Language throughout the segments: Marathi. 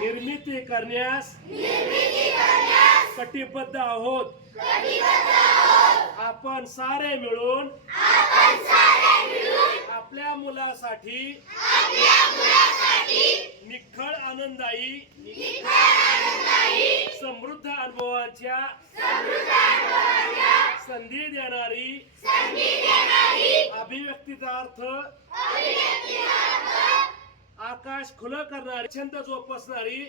निर्मिती करण्यास कटिबद्ध आहोत। आपण सारे मिळून आपल्या मुलासाठी निखळ आनंददायी समृद्ध अनुभवांच्या संधी देणारी अभिव्यक्तीचा अर्थ आकाश खुलं करणारी छंद जोपासणारी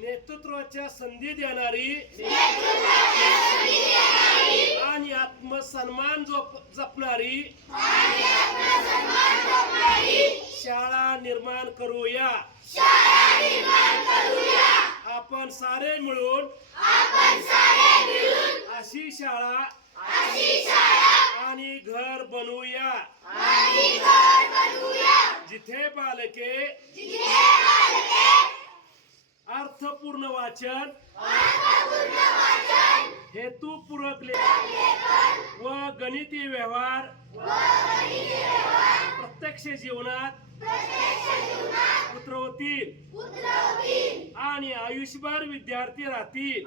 नेतृत्वाच्या संधी देणारी आणि आत्मसन्मान जपणारी शाळा निर्माण करूया। आपण सारे मिळून अशी शाळा आणि घर बनवूया जिथे बालके अर्थपूर्ण वाचन हेतुपूर्वक व गणिती व्यवहार प्रत्यक्ष जीवनात उतरवतील आणि आयुष्यभर विद्यार्थी राहतील।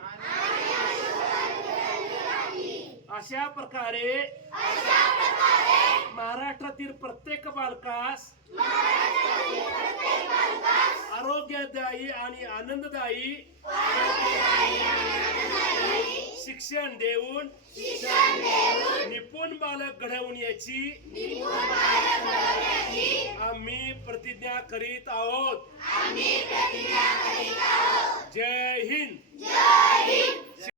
अशा प्रकारे महाराष्ट्रातील प्रत्येक बालकास आरोग्यदायी आणि आनंददायी शिक्षण देऊन निपुण बालक घडवण्याची आम्ही प्रतिज्ञा करीत आहोत। जय हिंद।